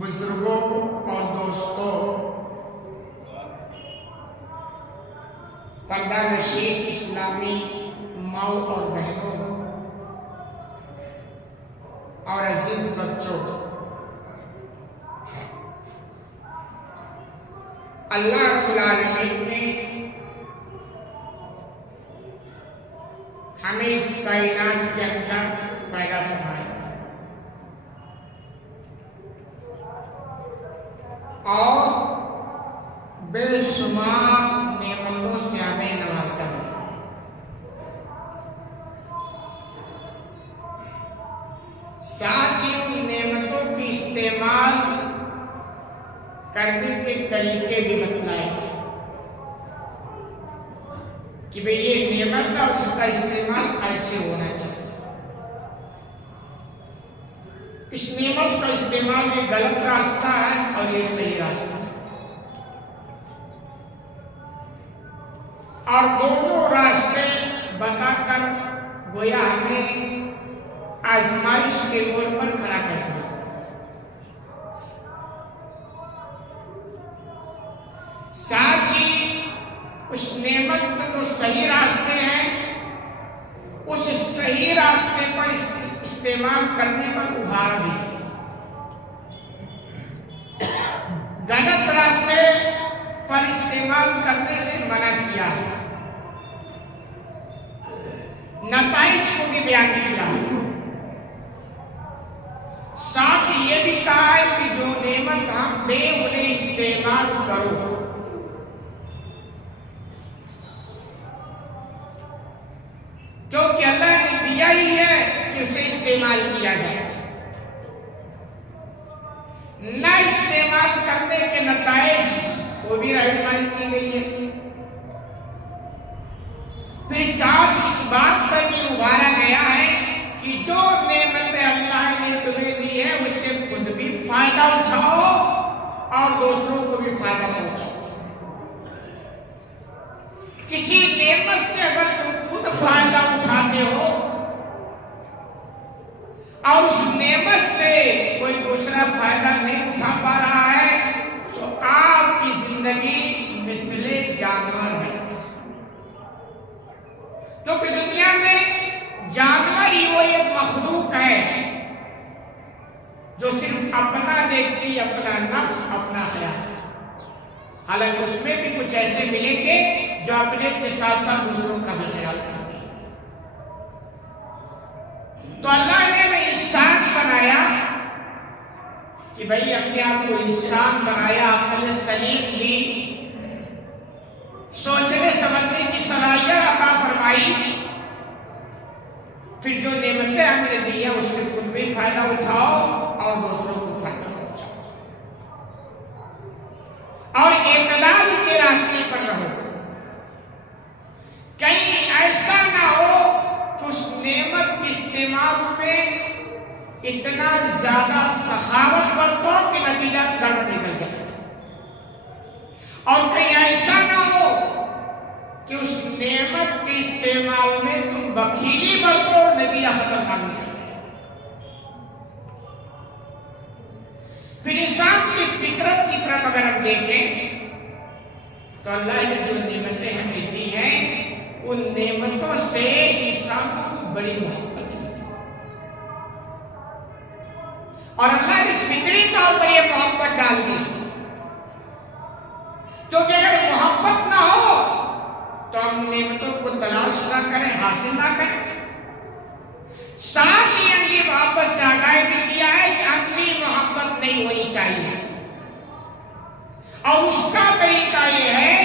بزرگوں اور دوستوں، پردہ نشین اسلامی ماؤں اور بہنوں اور عزیز بچوں، اللہ رب العالمین نے ہمیں اس کائنات کے اندر پیدا فرمایا اور بے شمار نعمتوں سے ہمیں نوازا ہے۔ ساتھ ہی ان نعمتوں کی استعمال کرنے کے طریقے بھی بتلائے کہ بھئی یہ نعمت ہے اور اس کا استعمال ایسے ہونا چاہیے۔ اس نعمت کا استعمال یہ غلط راستہ ہے اور یہ صحیح راستہ ہے، اور دونوں راستے بتا کر گویا ہمیں آزمائش کے طور پر کھڑا کر دیا۔ ساتھ ہی اس نعمت کے جو صحیح راستے ہیں اس صحیح راستے پر استعمال کرنے پر ابھارا بھی، غلط راستے پر استعمال کرنے سے منع کیا ہے، نتائج کو بھی بیان کیا ہے۔ ساتھ یہ بھی کہا ہے کہ جو نعمت ہم دے انہیں استعمال کرو، کیونکہ اللہ نے دیا ہی ہے کہ اسے استعمال کیا جائے۔ نہ استعمال کرنے کے نتائج وہ بھی رہنمائی کی گئی ہے۔ پھر ساتھ اس بات پر بھی ابھارا گیا ہے کہ جو نعمتیں اللہ نے تمہیں دی ہے اس سے خود بھی فائدہ اٹھاؤ اور دوسروں کو بھی فائدہ پہنچاؤ۔ کسی نعمت سے اگر تم خود فائدہ اٹھاتے ہو اور اس نعمت سے کوئی دوسرا فائدہ نہیں اٹھا پا رہا ہے تو آپ کی زندگی مثل جانور ہے، کیونکہ دنیا میں جانور ہی وہ ایک مخلوق ہے جو صرف اپنا دیکھتی، اپنا نفس، اپنا خیال، حالانکہ اس میں بھی کچھ ایسے ملیں گے جو اپنے کے ساتھ ساتھ دوسروں کا بھی خیال کرتے ہیں۔ تو اللہ نے ہمیں انسان بنایا کہ بھئی اپنے آپ کو انسان بنایا، عقل سلیم دی، سوچنے سمجھنے کی صلاحیت عطا فرمائی، پھر جو نعمتیں ہم نے دی ہیں اس سے خود بھی فائدہ اٹھاؤ اور دوسروں کو فائدہ پہنچاؤ، اور اعتدال کے راستے پر رہو۔ کہیں ایسا نہ ہو کہ اس نعمت کے استعمال میں اتنا زیادہ سخاوت برتو کہ نتیجہ گڑبڑ نکل جائے، اور کہیں ایسا نہ ہو کہ اس نعمت کے استعمال میں تم بخیلی برتو اور نتیجہ خطرناک نکل جائے۔ پھر انسان کی فطرت کی طرف اگر ہم دیکھیں تو اللہ نے جو نعمتیں ہمیں دی ہیں ان نعمتوں سے انسانوں کو بڑی محبت ہے، اور اللہ نے فطری طور پر یہ محبت ڈال دی، کیونکہ اگر محبت نہ ہو تو ہم نعمتوں کو تلاش نہ کریں، حاصل نہ کریں۔ ساتھ ہی اگلی محبت سے آگاہ بھی کیا ہے کہ اگلی محبت نہیں ہونی چاہیے، اور اس کا طریقہ یہ ہے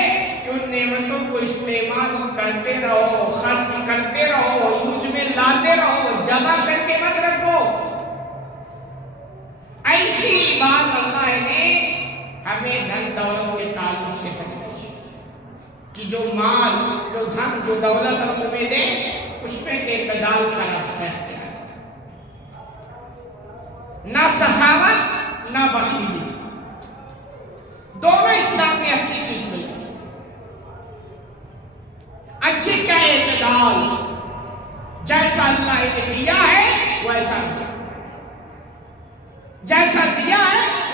کہ ان نعمتوں کو استعمال کرتے رہو، خرچ کرتے رہو، یوز میں لاتے رہو، جمع کر کے مت رکھو۔ ایسی بات اللہ نے ہمیں دھن دولت کے تعلق سے فرمائی کہ جو مال، جو دھن، جو دولت ہم تمہیں دے اس میں اعتدال کا راستہ اختیار کرو، نہ سخاوت نہ بخیلی، دونوں اسلام میں اچھی چیز نہیں ہے۔ اچھی کیا اعتدال، جیسا اللہ نے دیا ہے ویسا دیا، جیسا دیا ہے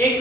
1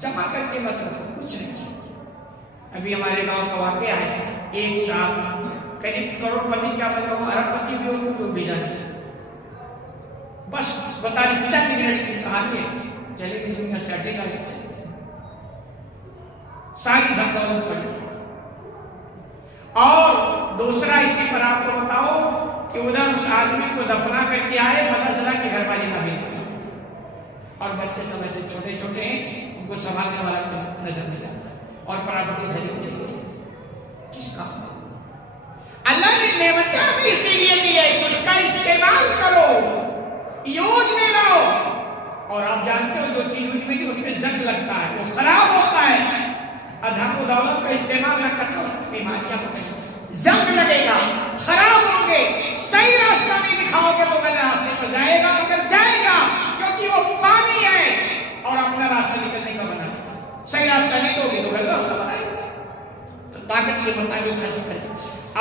جمع کر کے مت رکھو، کچھ نہیں. ابھی ہمارے گاؤں کا واقعہ ہے، ایک صاحب قریب کروڑ پتی، کیا بتاؤں ارب پتی بھی ان کو بھیجا دیا. بس بتا دی 5 منٹ کی کہانی ہے، چلے گی دنیا سے ہٹے گا، ساری دھن دولت پڑی. اور دوسرا اسی پر آپ کو بتاؤ کہ ادھر اس آدمی کو دفنا کر کے آئے، پتہ چلا کہ گھر والی نہ بھی اور بچے سب ایسے چھوٹے چھوٹے ہیں، ان کو سنبھالنے والا نظر نہیں جاتا اور پراپرٹی دھری کو چاہیے. کس کا اللہ نے نعمتیں ہمیں اسی لیے دی ہے، اس کا استعمال کرو، یوز میں لاؤ. اور آپ جانتے ہو جو چیز یوز میں دی اس میں زنگ لگتا ہے، وہ خراب ہوتا ہے. ادھم و دولت کا استعمال نہ کرنا، اس میں بیماریاں ہوتی ہیں، زنگ لگے گا، خراب ہوں گے. صحیح راستہ نہیں دکھاؤ گے تو غلط راستے پر جائے گا، مگر جائے گا کیونکہ وہ پانی ہے اور اپنا راستہ نکلنے کا بنا ہے. صحیح راستہ نہیں دو گے تو غلط راستہ بنائے گا. تو طاقت کے مطابق خرچ کریں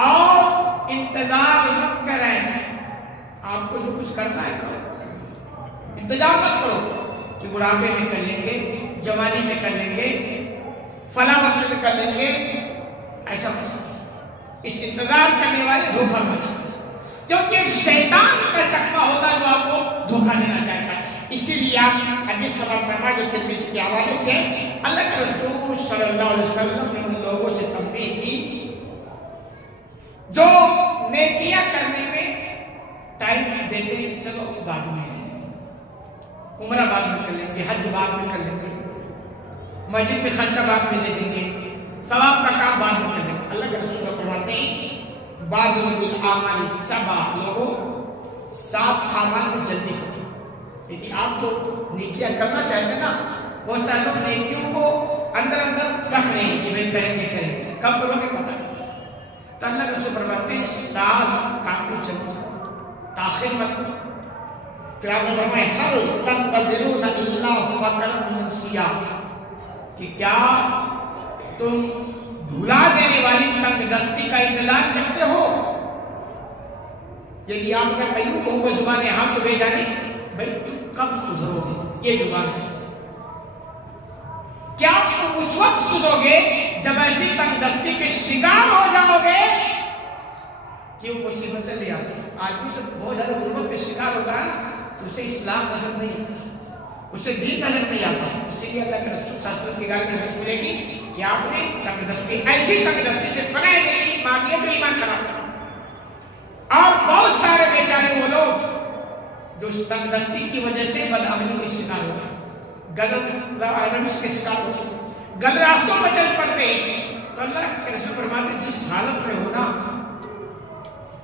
اور انتظار مت کریں. آپ کو جو کچھ کرنا ہے کرو، انتظار مت کرو کہ بڑھاپے میں کر لیں گے، جوانی میں کر لیں گے، فلاں وقت میں کر لیں گے. ایسا مت سمجھو. اس انتظار کرنے والے دھوکہ مت دو، کیونکہ ایک شیطان کا چکمہ ہوتا ہے جو آپ کو دھوکہ دینا چاہتا ہے. اسی لیے آپ حدیث سماعت فرمائے جو ترمذی کے حوالے سے اللہ کے رسول صلی اللہ علیہ وسلم نے ان لوگوں سے تنبیہ کی جو نیکیاں کرنے میں ٹائم دیتے ہیں. چلو بعد میں عمرہ بعد میں کر لیں گے، حج بعد میں کر لیں گے، مسجد میں خرچہ بعد میں دے دیں گے، ثواب کا کام بعد میں کر لیں گے. اللہ کے رسول فرماتے ہیں بعد بالاعمال سبع، لوگوں 7 اعمال میں جلدی ہوتی. لیکن آپ جو نیکیاں کرنا چاہتے ہیں نا، بہت سارے لوگ نیکیوں کو اندر اندر رکھ رہے ہیں کہ میں کریں گے، کب کرو گے پتہ نہیں. تو اللہ کے رسول فرماتے ہیں 7 کام میں جلدی تاخیر مت کرو. پھر آپ نے فرمایا هل تنتظرون الا فقرا منسیا، کہ کیا تم بھلا دینے والی تنگ دستی کا انتظار کرتے ہو؟ یعنی آپ اگر میوں کو وہ زبان ہم تو بھیجا نہیں بھائی تم کب سدھرو گے، یہ زبان ہے. کیا تم اس وقت سدھرو گے جب ایسی تنگ دستی کے شکار ہو جاؤ گے کہ وہ مصیبتیں لے آتی ہے. آدمی جب بہت زیادہ غربت کے شکار ہوتا ہے تو اسے اسلام نظر نہیں آتا، اسے دین نظر نہیں آتا. اسی لیے اللہ کے رسول صلی اللہ علیہ وسلم کی گال میں حدیث ملے گی کہ آپ نے تنگ دستی، ایسی تنگ دستی سے بنائے گئی مانگیے جو ایمان خراب کرا. اور بہت سارے بیچارے وہ لوگ جو اس تنگ دستی کی وجہ سے بدعملی کے شکار ہو گئے، غلط روش کے شکار ہو گئے، غلط راستوں پر چل پڑتے ہیں. تو اللہ کے رسول فرماتے ہیں جس حالت میں ہونا،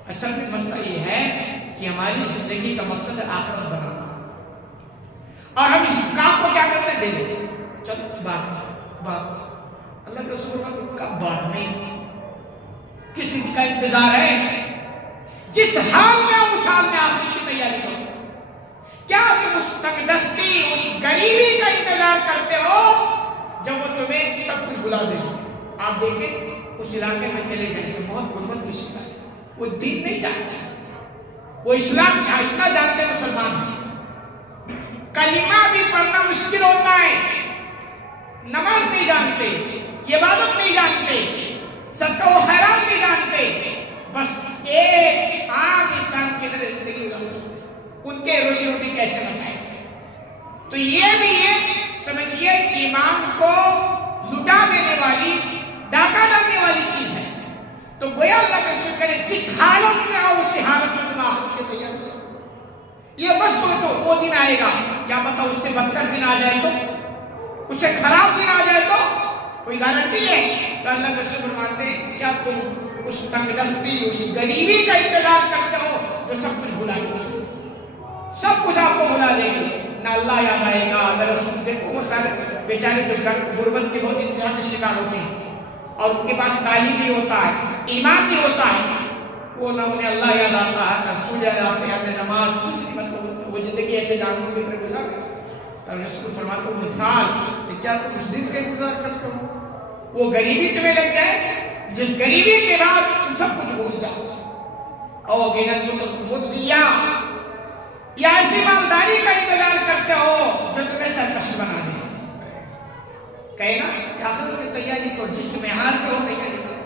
اصل میں مسئلہ یہ ہے کہ ہماری زندگی کا مقصد ہے آخرت بنانا، اور ہم اس کام کو کیا کرتے ہیں دے دیتے ہیں. چلو بات اللہ کے رسول فرماتے ہیں کب بات نہیں، کس دن کا انتظار ہے؟ جس حال میں اس حال میں آخری کی تیاری کرو. کیا تم اس تنگ دستی، اس غریبی کا انتظار کرتے ہو جب وہ تمہیں سب کچھ بلا دے؟ آپ دیکھیں اس علاقے میں چلے جائیں کہ بہت غربت کی شکار ہے، وہ دین نہیں جانتے، وہ اسلام کا اتنا جانتے مسلمان ہیں، کلمہ بھی پڑھنا مشکل ہوتا ہے، نماز نہیں جانتے، عبادت نہیں جانتے، صدقہ و خیرات نہیں جانتے. بس ایک عام انسان کی طرح زندگی گزارتے ہیں. ان کے روزی روٹی کیسے مسائل. تو یہ بھی یہ سمجھیے ایمان کو لٹا دینے والی، ڈاکہ ڈالنے والی چیز ہے. تو گویا اللہ کا شکر کرے جس حالت میں آؤ اسی حالت میں تم آخرت کے تیار ہو. یہ بس سوچو وہ دن آئے گا، کیا پتا اس سے بدتر دن آ جائے تو، اس سے خراب دن آ جائے تو کوئی گارنٹی ہے؟ تو اللہ کا شکر مانتے ہیں کیا تم اس تنگ دستی، اس غریبی کا انتظار کرتے ہو جو سب کچھ بھلا دے گی، سب کچھ آپ کو بھلا دے گی. نہ اللہ یاد آئے گا نہ رسول. دیکھو وہ سارے بیچارے جو غربت کے بہت امتحان کے شکار ہوتے ہیں اور ان کے پاس تعلیم بھی ہوتا ہے، ایمان بھی ہوتا ہے، وہ نہ انہیں اللہ یاد آتا ہے، نہ رسول یاد آتے ہیں، نہ نماز، کچھ نہیں. مطلب وہ زندگی ایسے جانوروں کی طرح گزار گئی. تو رسول فرماتے ہو مثال کہ کیا تم اس دن کا انتظار کرتے ہو وہ غریبی تمہیں لگ جائے جس غریبی کے بعد تم سب کچھ بھول جاؤ. او گنیا یا ایسی مالداری کا انتظار کرتے ہو جو تمہیں سرکش بنا دے. کہنا کہ آخرت کی تیاری کرو، جس میں حال پہ ہو تیاری کرو.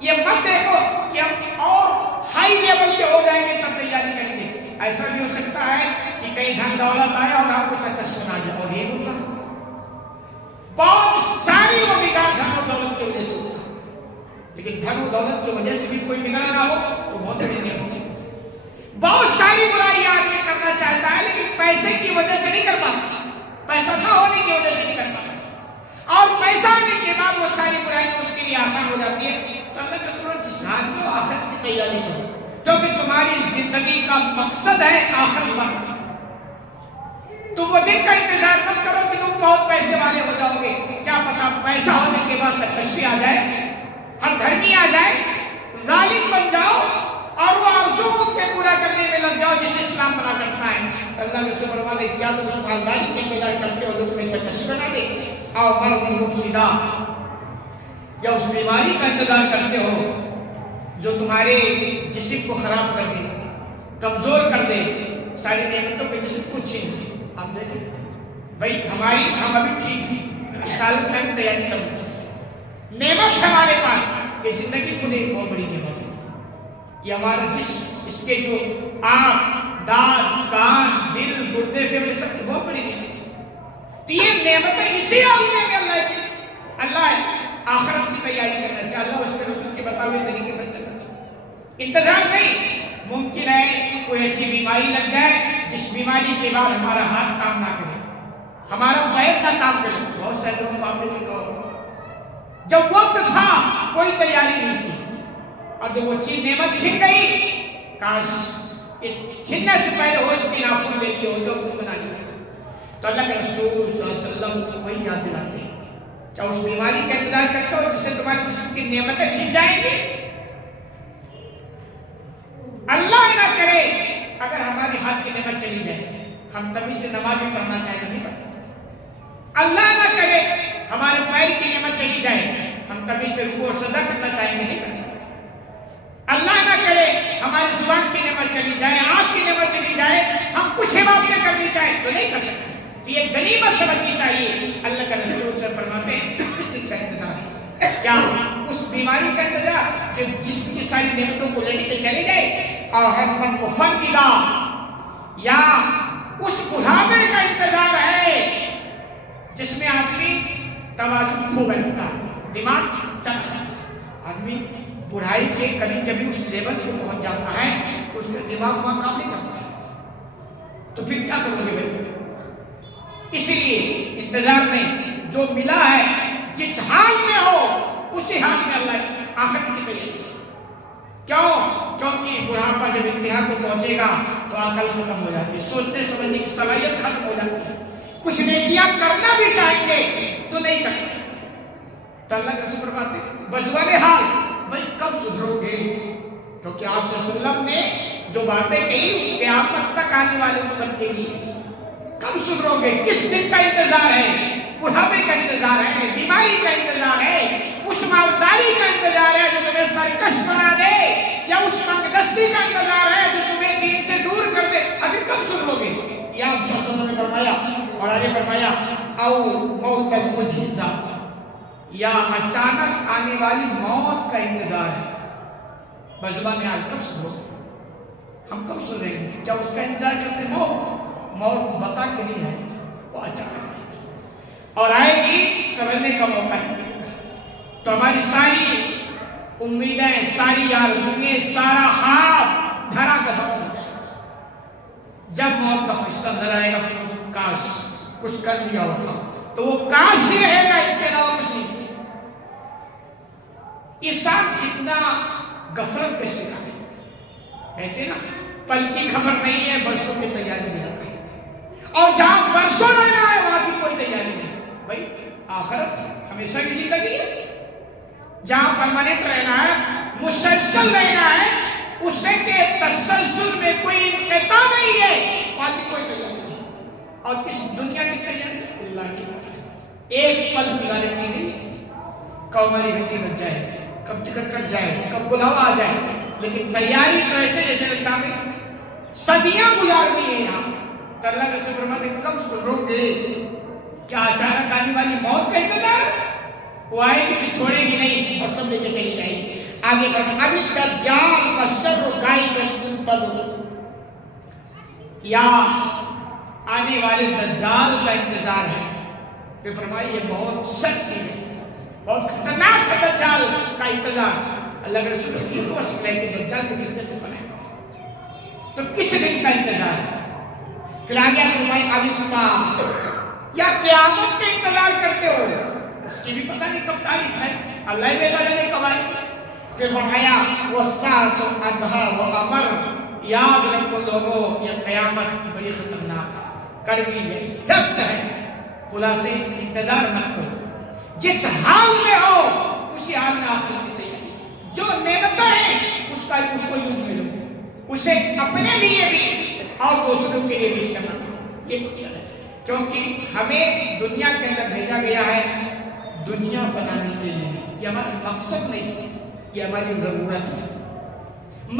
یہ مت دیکھو کہ ہم اور ہائی لیول پہ ہو جائیں گے تب تیاری کریں گے. ایسا بھی ہو سکتا ہے کہ کئی دھن دولت آئے اور آپ کو سکس بنا جائے، اور یہ ہوتا بہت ساری وہ بگاڑ دھن اور دولت کی وجہ سے ہوتا. لیکن دھن و دولت کی وجہ سے بھی کوئی بگڑ نہ ہو تو بہت بڑی نعمت ہے. بہت ساری برائی آدمی کرنا چاہتا ہے لیکن پیسے کی وجہ سے نہیں کر پاتا، پیسہ نہ ہونے کی وجہ سے نہیں کر پاتا، اور پیسہ آنے کے بعد وہ ساری برائیاں اس کے لیے آسان ہو جاتی ہے. تو اللہ کا سورج جہاد کو آخرت کی تیاری کرو، کیونکہ تمہاری زندگی کا مقصد ہے آخرت بننا. تم وہ دن کا انتظار مت کرو کہ تم بہت پیسے والے ہو جاؤ گے. کیا پتا پیسہ ہونے کے بعد سرکشی آ جائے، ہر دھرمی آ جائے، ظالم بن جاؤ اور وہ آرزوؤں کے پورا کرنے میں لگ جاؤ جسے اسلام بنا کرتا ہے. اللہ کے سبحانہ وتعالی کیا تم اس مالداری کے انتظار کرتے ہو جو تمہیں سرکشی بنا دے، اور مرض مفسدہ یا اس بیماری کا انتظار کرتے ہو جو تمہارے جسم کو خراب کر دے، کمزور کر دے، ساری نعمتوں کے جسم کو چھین دے. آپ دیکھیں بھائی ہم ابھی ٹھیک ہی اس حالت میں ہم تیاری کرنا چاہتے، نعمت ہمارے پاس، یہ زندگی خود ایک بہت بڑی نعمت ہے. یہ ہمارا جسم، اس کے جو آنکھ، دانت، کان، دل، گردے، پھیپھڑے سب کی بہت بڑی نعمت ہے. یہ نعمتیں اسی عالم میں اللہ ہے. آخرت کی تیاری کرنا چاہیے، اللہ اس کے رسول کے بتائے ہوئے طریقے پر چلنا چاہیے. انتظار نہیں. ممکن ہے کوئی ایسی بیماری لگ جائے جس بیماری کے بعد ہمارا ہاتھ کام نہ کرے، ہمارا پیر نہ کام کرے. بہت سے لوگ معاملے میں کہو جب وقت تھا کوئی تیاری نہیں تھی، اور جب وہ چیز نعمت چھن گئی، کاش چھننے سے پہلے ہوش کی ناخن لیتی ہو تو کچھ بنا لیا. تو اللہ کے رسول صلی اللہ علیہ وسلم وہی یاد دلاتے ہیں، چاہے اس بیماری کا انتظار کرتے ہو جس سے تمہارے جسم کی نعمتیں چھن جائیں گی. اللہ نہ کرے اگر ہمارے ہاتھ کی نعمت چلی جائے، ہم تبھی سے نماز بھی پڑھنا چاہیں نہیں پڑھتے. اللہ نہ کرے ہمارے پیر کی نعمت چلی جائے، ہم تبھی سے رکوع اور سجدہ کرنا چاہیں گے نہیں کرتے. اللہ نہ کرے ہماری زبان کی نعمت چلی جائے، آنکھ کی نعمت چلی جائے، ہم کچھ عبادتیں کرنی چاہیں تو نہیں کر سکتے. تو یہ غنیمت سمجھنی چاہیے. اللہ کا رسول سے فرماتے ہیں کس دن کا انتظار ہے؟ کیا اس بیماری کا انتظار جو جسم کی ساری نعمتوں کو لینے کے چلے گئے، اور حکمت کو فن کیا، یا اس بڑھاپے کا انتظار ہے جس میں آدمی توازن کھو بیٹھتا ہے، دماغ چل جاتا ہے. آدمی بڑھائی کے کبھی کبھی اس لیول کو پہنچ جاتا ہے تو اس کا دماغ وہاں کام نہیں کرتا ہے. تو پھر کیا کرو گے بھائی؟ اسی لیے انتظار میں جو ملا ہے جس حال میں ہو اسی حال میں اللہ آخرت کی تیاری کرے. کیوں؟ کیونکہ بڑھاپا جب انتہا کو پہنچے گا تو عقل ختم ہو جاتی ہے، سوچنے سمجھنے کی صلاحیت ختم ہو جاتی ہے. کچھ نیکیاں کرنا بھی چاہیں گے تو نہیں کرتے. تو اللہ کا شکر بات ہے بزوال حال بھائی کب سدھرو گے؟ کیونکہ آپ صلی اللہ علیہ وسلم نے جو باتیں کہی قیامت تک آنے والے امت کے لیے. کب سدھرو گے؟ کس دن کا انتظار ہے؟ بڑھاپے کا انتظار ہے، بیماری کا انتظار ہے، اس مالداری کا انتظار ہے جو تمہیں سرکش بنا دے، یا اس تنگ دستی کا انتظار ہے جو تمہیں دین سے دور کر دے. ابھی کب سدھرو گے؟ یہ آپ صلی اللہ علیہ وسلم نے فرمایا. اور آگے فرمایا او موت مجہزہ، یا اچانک آنے والی موت کا انتظار ہے. بزبان حال کب سدھرو گے؟ ہم کب سدھریں گے؟ کیا اس کا انتظار کرتے؟ موت بتا کے نہیں ہے، وہ اچانک آئے گی اور آئے گی سمجھنے کا موقع نہیں. تو ہماری ساری امیدیں، ساری آرزویں، سارا خواب دھرا کا دھرا ہو جائے. جب موت کا فیصلہ نظر آئے گا پھر کاش کچھ کر لیا ہوتا تو وہ کاش ہی رہے گا، اس کے علاوہ کچھ نہیں. انسان کتنا غفلت کے شکار ہے. کہتے نا پل کی خبر نہیں ہے، برسوں کی تیاری میں رکھا ہے. اور جہاں برسوں رہنا ہے وہاں کی کوئی تیاری نہیں. بھائی آخرت ہمیشہ کی زندگی ہے، جہاں پرماننٹ رہنا ہے، مسلسل رہنا ہے، اس سے کہ تسلسل میں کوئی انقطاع نہیں ہے، وہاں کی کوئی تیاری نہیں. اور اس دنیا کی تیاری اللہ کی طرف ایک پل کی گارنٹی نہیں. کب ہماری گھنٹی بج جائے، کب ٹکٹ کٹ جائے، کب بلاوا آ جائے. لیکن تیاری تو ایسے جیسے لگتا ہے صدیاں گزارنی ہے یہاں. تو اللہ کے فرماتے کب سدھرو گے؟ کیا اچانک آنے والی موت کا انتظار؟ وہ آئے گی تو چھوڑے گی نہیں اور سب لے کے چلی جائے گی. آگے بڑھیں. ابھی دجال کا شر قائم منتظر، یا آنے والے دجال کا انتظار ہے. پھر فرمایا یہ بہت سخت چیز ہے، بہت خطرناک ہے دجال کا انتظار. اللہ کے رسول یہ تو اصل ہے کہ دجال کے فتنے سے بنے تو کس دن کا انتظار ہے؟ پھر آگے فرمایا الساعہ، یا قیامت کا انتظار کرتے ہو؟ اس کی بھی پتہ نہیں کب تاریخ ہے، اللہ ہی نے کب آئی. پھر فرمایا والساعۃ ادھیٰ وامر، یاد رکھو لوگوں یہ قیامت بڑی خطرناک ہے، کڑوی ہے، سخت ہے. خلاصے انتظار مت کرو، جس حال میں ہو اسی حال میں آخرت کی تیاری. جو نعمتیں ہیں اس کو یوز میں لو، اسے اپنے لیے بھی اور دوسروں کے لیے بھی استعمال کرو. یہ مقصد ہے، کیونکہ ہمیں دنیا کے اندر بھیجا گیا ہے دنیا بنانے کے لیے. یہ ہمارا مقصد نہیں ہے، یہ ہماری ضرورت ہے.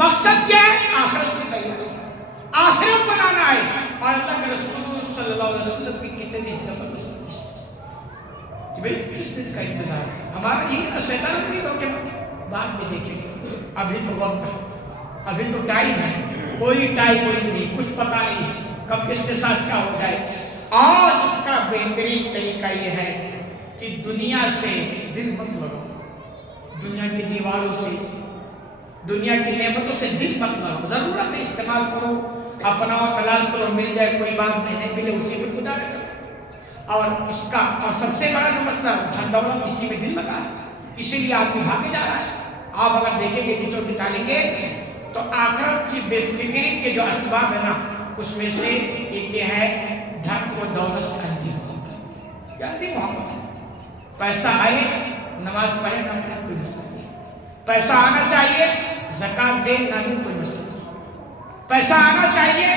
مقصد کیا ہے؟ آخرت کی تیاری، آخرت بنانا ہے. اور اللہ کے رسول صلی اللہ علیہ وسلم کی کتنی زبردست کہ بھئی کس دن کا انتظار ہے ہمارا. یہ شیطان نہیں ہو کہ بعد میں دیکھیں گے، ابھی تو وقت ہے، ابھی تو ٹائم ہے. کوئی ٹائم نہیں، کچھ پتہ نہیں کب کس کے ساتھ کیا ہو جائے. اور اس کا بہترین طریقہ یہ ہے کہ دنیا سے دل مت لگو، دنیا کی دیواروں سے، دنیا کی نعمتوں سے دل مت لگو. ضرورت ہے استعمال کرو، اپنا تلاش کرو، مل جائے کوئی بات نہیں ملے اسی میں خدا رکھو. اور اس کا اور سب سے بڑا جو مسئلہ دھن دولت اسی میں دل لگا ہے، اسی لیے آدمی بھاگے جا رہا ہے. آپ اگر دیکھیں گے کچھ نکالیں گے تو آخرت کی بے فکری کے جو اسباب ہے نا اس میں سے ایک یہ ہے دھن و دولت سے اندھی محبت. کیا اندھی محبت؟ پیسہ آئے نماز پڑھے نہ پڑھے کوئی مسئلہ نہیں، پیسہ آنا چاہیے زکات دے نہ دے کوئی مسئلہ نہیں، پیسہ آنا چاہیے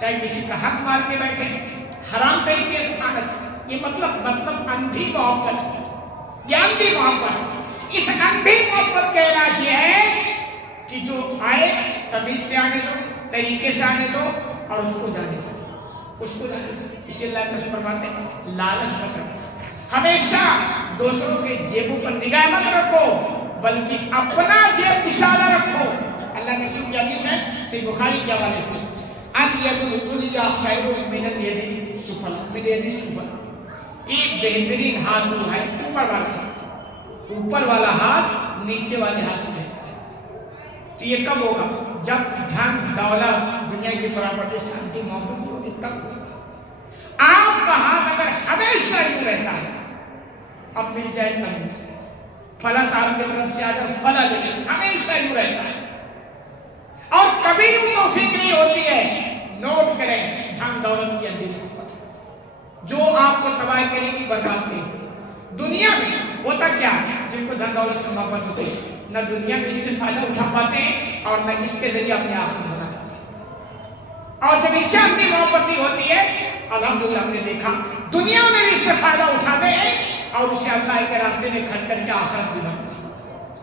چاہے کسی کا حق مار کے بیٹھے، حرام طریقے سے آنا چاہیے. یہ مطلب اندھی محبت ہے، یہ اندھی محبت ہے. اس اندھی محبت کا علاج یہ ہے کہ جو آئے تمیز سے آنے دو، طریقے سے آنے دو اور اس کو جانے دو، اس کو جانے دو. اس لیے اللہ نے فرماتے ہیں لالچ مت رکھو، ہمیشہ دوسروں کے جیبوں پر نگاہ مت رکھو بلکہ اپنا جیب اشارہ رکھو. اللہ کے رسول کی حدیث ہے صحیح بخاری کے حوالے سے الید العلیٰ خیر من الید السفلی، من الید السفلی، کہ بہترین ہاتھ وہ ہے اوپر والا ہاتھ، اوپر والا ہاتھ نیچے والے ہاتھ سے بہتر ہے. تو یہ کب ہوگا؟ جب دھن دولت دنیا کی پراپرٹی سے اندھی محبت نہیں ہوگی تب ہوگا. آپ کا ہاتھ اگر ہمیشہ یوں رہتا ہے اب مل جائے تب مل جائے، فلاں صاحب کی طرف سے آ جائے فلاں جگہ سے، ہمیشہ یوں رہتا ہے. اور کبھی یوں توفیق نہیں ہوتی ہے. نوٹ کریں دھن دولت کی اندھی محبت جو آپ کو تباہ کرے گی، برباد کرے گی. دنیا میں ہوتا کیا ہے جن کو دھن دولت سے محبت ہوتی ہے نہ دنیا میں اس سے فائدہ اٹھا پاتے ہیں اور نہ اس کے ذریعے اپنے آخرت بنا پاتے ہیں. اور جب اس سے اپنی محبت نہیں ہوتی ہے الحمدللہ ہم نے دیکھا دنیا میں بھی اس سے فائدہ اٹھاتے ہیں اور اسے اللہ کے راستے میں خرچ کر کے آخرت بھی بناتے ہیں.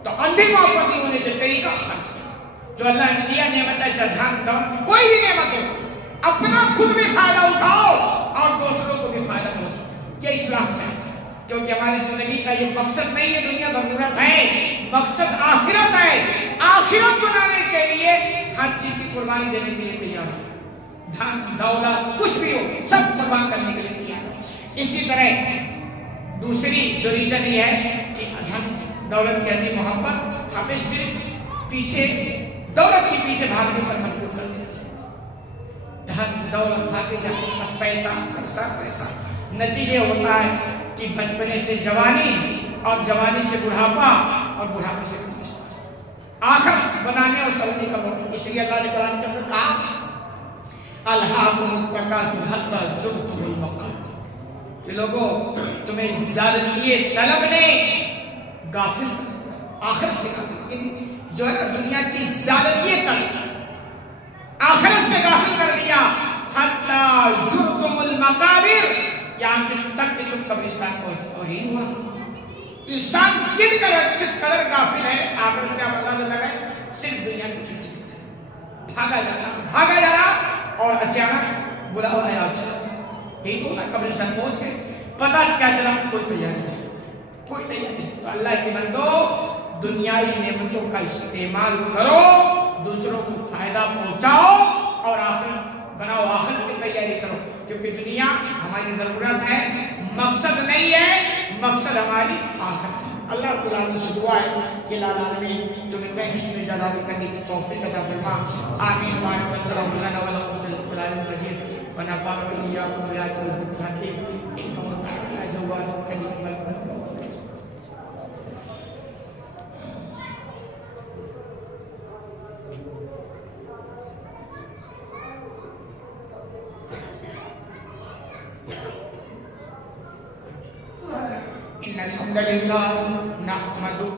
تو اندھی محبت نہیں ہونے سے طریقہ خرچ کرنا جو اللہ نے دیا نعمت ہے، چاہے دھن دولت کوئی بھی نعمت ہو، اپنا خود بھی فائدہ اٹھاؤ اور دوسروں کو بھی فائدہ پہنچاؤ. یہ اسلام چاہتا ہے کیونکہ ہماری زندگی کا یہ مقصد نہیں ہے دنیا ضرورت ہے، مقصد آخرت ہے. آخرت بنانے کے لیے ہر چیز کی قربانی دینے کے لیے تیار ہے. دھن دولت کچھ بھی ہو سب قربان کرنے کے لیے تیار ہے. اسی طرح دوسری جو ریزن یہ ہے کہ دھن دولت کی اندھی محبت ہمیں صرف پیچھے دولت کے پیچھے بھاگنے پر مجبور کر دیتی ہے. دھن دولت بھاگے جاتے ہیں بس پیسہ پیسہ پیسہ. نتیجے ہوتا ہے کہ بچپنے سے جوانی اور جوانی سے بڑھاپا اور بڑھاپے سے آخرت بنانے اور سمجھنے کا موقع. اس لیے اللہ نے قرآن کے اندر کہا الہاکم التکاثر حتی زرتم المقابر کہ لوگوں تمہیں زیادتی طلب نے غافل آخرت سے غافل جو ہے دنیا کی زیادتی طلب آخرت سے غافل کر دیا. حتی زرتم المقابر یہاں تک کہ تم قبرستان پہنچ اور ہی ہوا. انسان کس قدر غافل ہے آخرت سے. آپ اندازہ لگائیں صرف دنیا کے پیچھے بھاگا جا رہا اور اچانک بلاوا آیا چلا یہی تو قبرستان پہنچ گئے. پتہ کیا چلا کوئی تیاری نہیں، کوئی تیاری نہیں۔ تو اللہ کے بندو دنیائی نعمتوں کا استعمال کرو، دوسروں کو فائدہ پہنچاؤ اور آخرت بناؤ، آخرت کی تیاری کرو، کیونکہ دنیا ہماری ضرورت ہے، مقصد نہیں ہے، مقصد ہماری آخرت ہے۔ اللہ رب العالمین سے دعا ہے کہ العالمین تمہیں کہیں اس میں زیادہ کرنے کی توفیق عطا فرما، آمین۔ ونفعنا بالقرآن المجید ونفعنا وإياكم بالآيات والذكر الحكيم إنه تعالى جواد كريم ملك إن الحمد لله نحمده